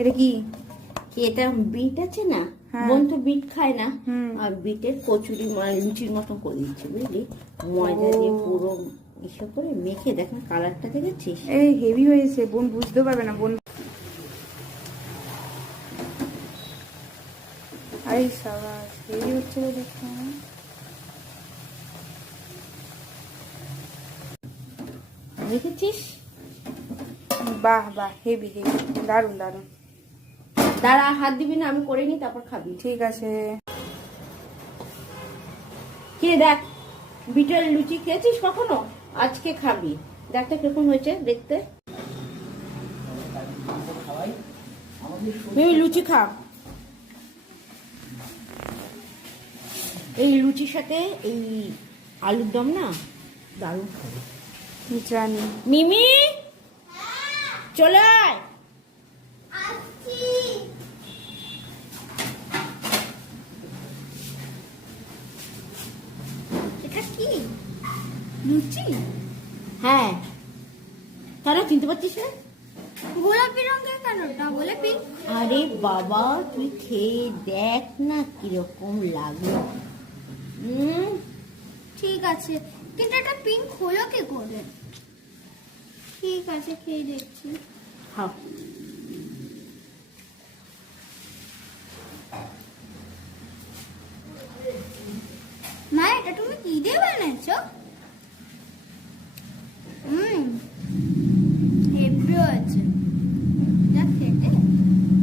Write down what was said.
এটা কি? এটা বিট আছে না, বোন তো বিট খায় না, আর বিটের কচুরি মানে লুচির মতন করে দিচ্ছে বুঝলি, ময়দা দিয়ে পুরো এসব করে মেখে দেখ না, কালারটা দেখেছিস? এই হেভি হয়েছে, বোন বুঝতেও পারবে না বোন। আরে সাবাস, হেভি হচ্ছে তো দেখতে। দেখেছিস? বাহ বাহ, হেভি হেভি, দারুন দারুন। দাঁড়া, হাত দিবি না, আমি করে নি তারপর খাবি। ঠিক আছে। কে দেখ, বিটের লুচি খেয়েছিস কখনো? আজকে খাবি, দেখতে কিরকম হয়েছে দেখতে। লুচি খা, এই লুচির সাথে এই আলুর দম না দারুণ খাবে। জানি। মিমি চলে আয়। এটা কি লুচি? হ্যাঁ, কেন চিনতে পারছিস না? গোলাপি রঙের কেন, ওটা বলে পিঙ্ক? আরে বাবা, তুই খেয়ে দেখ না কিরকম লাগলো। ঠিক আছে, কিন্তু এটা পিঙ্ক হলো কি করে? ঠিক আছে, খেয়ে দেখছি। খাও। মা, এটা তুমি কি দিয়ে বানাইছো?